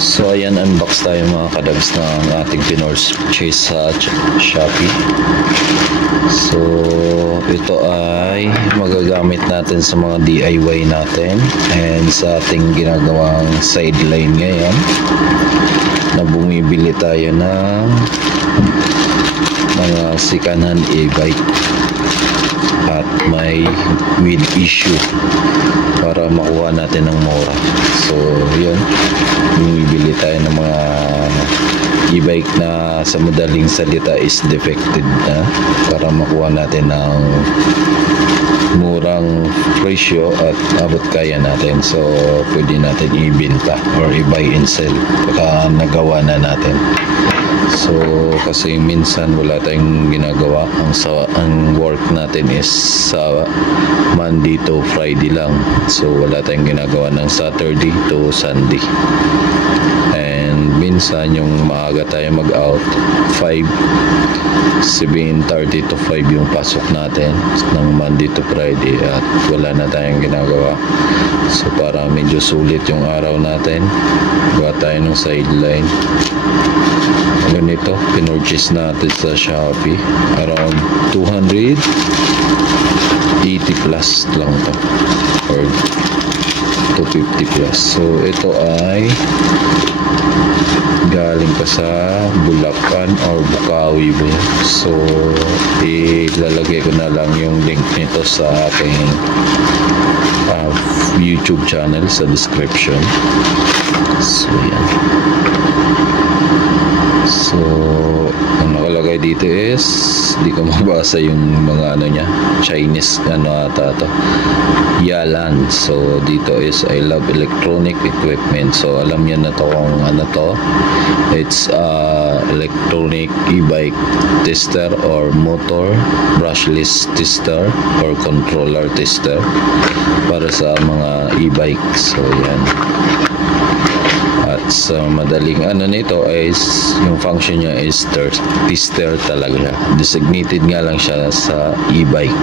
So ayan, unbox tayo mga kadags ng ating pinurchase sa Shopee. So ito ay magagamit natin sa mga DIY natin and sa ating ginagawang sideline ngayon na bumibili tayo ng mga second-hand e-bike at may wheel issue para makuha natin ng mura. So yun, bumibili tayo ng mga e-bike na sa madaling salita is defected na para makuha natin ng murang presyo at abot kaya natin. So pwede natin ibenta or i-buy and sell pagka nagawa na natin. So kasi minsan wala tayong ginagawa, ang work natin is sa Monday to Friday lang. So wala tayong ginagawa ng Saturday to Sunday. And minsan yung maaga tayo mag-out, 7:30 to 5 yung pasok natin ng Monday to Friday at wala na tayong ginagawa. So para medyo sulit yung araw natin, gawa tayo ng sideline. Ganito, pinurchase natin sa Shopee, around 280 plus lang to or 250 plus. So ito ay galing pa sa Bulacan or Bukawi ba yan? So ilalagay ko na lang yung link nito sa aking YouTube channel sa description. So yan. So ang nakalagay dito is, di ko mabasa yung mga ano niya, Chinese ata to, Yalan. So dito is I love electronic equipment. So alam niya na to kung ano to. It's electronic e-bike tester or motor brushless tester or controller tester para sa mga e-bike. So yan. At sa madaling ano nito is yung function niya is tester talaga. Designated nga lang siya sa e-bike,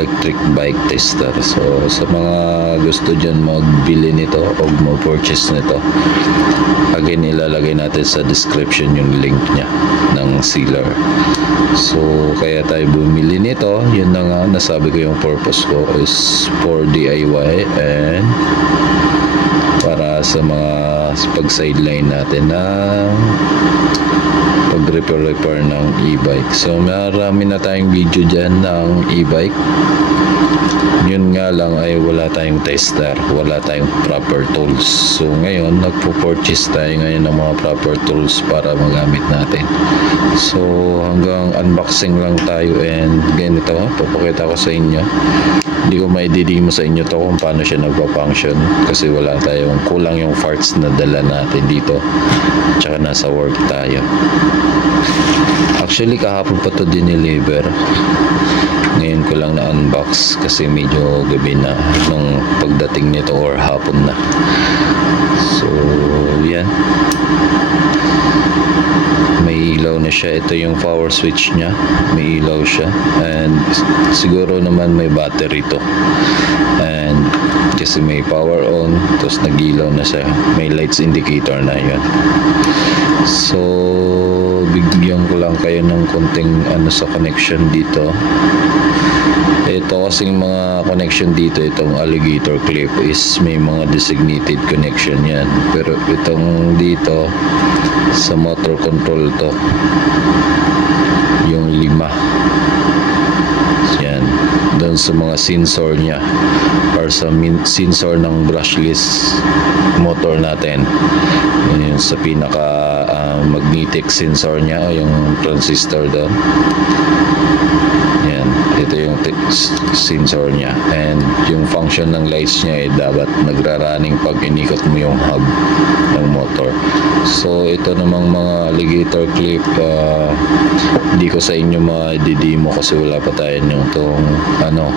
electric bike tester. So sa mga gusto dyan magbili nito o mag-purchase nito, again ilalagay natin sa description yung link niya ng seller. So kaya tayo bumili nito. Yun na nga, nasabi ko yung purpose ko is for DIY and para sa mga pag-sideline natin na pag-repair ng e-bike. So marami na tayong video dyan ng e-bike. Yun nga lang ay wala tayong tester, wala tayong proper tools. So ngayon nagpo-purchase tayo ngayon ng mga proper tools para magamit natin. So hanggang unboxing lang tayo and ganito, papakita ko sa inyo. Hindi ko maididimo sa inyo to kung paano siya nagpa-function kasi wala tayong, kulang yung parts na dala natin dito tsaka nasa work tayo. Actually kahapon pa to dineliver, ngayon ko lang na-unbox kasi medyo gabi na nung pagdating nito or hapon na. So yan, may ilaw na siya. Ito yung power switch niya, may ilaw siya and siguro naman may battery to, and kasi may power on tapos nag-ilaw na siya, may lights indicator na yun. So bigyan ko lang kayo ng konting ano sa connection dito. Ito kasing mga connection dito, itong alligator clip is may mga designated connection yan, pero itong dito sa motor control to yung 5 yan, doon sa mga sensor nya or sa sensor ng brushless motor natin. Yun sa pinaka magnetic sensor nya, yung transistor doon. Yan, ito yung sensor nya, and yung function ng lights nya ay dapat nagra-running pag inikot mo yung hub ng motor. So ito namang mga alligator clip, hindi ko sa inyo ma-demo kasi wala pa tayo yung tong ano,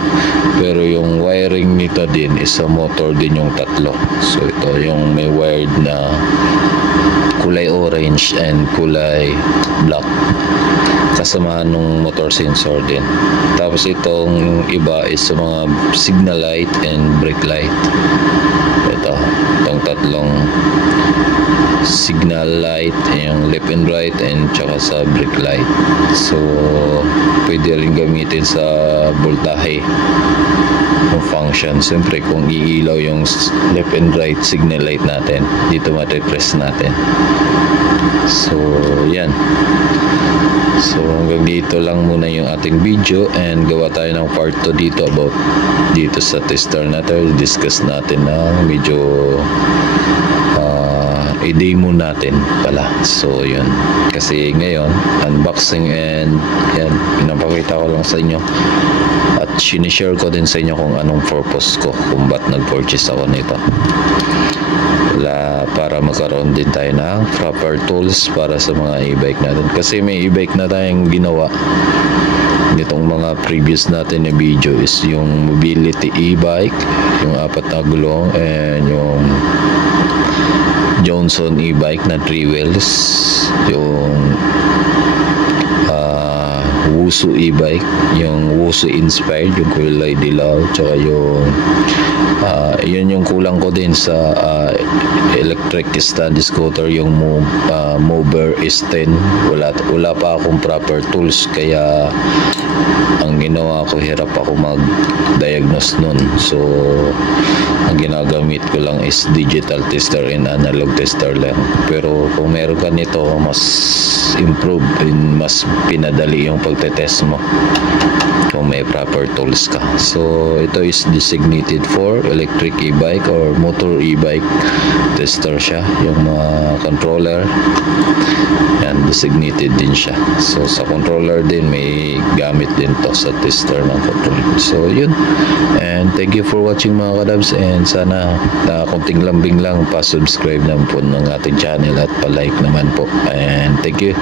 pero yung wiring nito din is sa motor din yung tatlo. So ito yung may wired na kulay orange and kulay black, kasamahan ng motor sensor din. Tapos itong iba is sa mga signal light and brake light. Itong tatlong signal light, yung left and right, and tsaka sa brake light. So pwede rin gamitin sa voltahe yung function. Siyempre kung iilaw yung left and right signal light natin, dito matipress natin. So yan. So hanggang dito lang muna yung ating video, and gawa tayo ng part 2 dito about dito sa tester natin. Discuss natin ng medyo i-demo natin pala. So yun, kasi ngayon unboxing, and yan, pinapakita ko lang sa inyo at sinishare ko din sa inyo kung anong purpose ko, kung ba't nag-purchase ako nito. Para magkaroon din tayo ng proper tools para sa mga e-bike natin, kasi may e-bike na tayong ginawa. Itong mga previous natin na video is yung mobility e-bike, yung 4 na gulong, and yung Johnson e-bike na 3 wheels, yung Wusu e-bike, yung Wusu inspired, yung kulay dilaw, tsaka yung yun yung kulang ko din sa electric stand scooter, yung mover is 10. Wala pa akong proper tools, kaya ang ginawa ko, hirap ako mag-diagnose nun. So ang ginagamit ko lang is digital tester and analog tester lang. Pero kung meron ka nito, mas improve and mas pinadali yung pagtetest mo kung may proper tools ka. So ito is designated for electric e-bike or motor e-bike tester siya. Yung mga controller yan, designated din siya. So sa controller din may gamit din to sa tester ng controller. So yun, and thank you for watching mga kadabs, and sana konting lambing lang, pa-subscribe naman po ng ating channel at pa-like naman po, and thank you.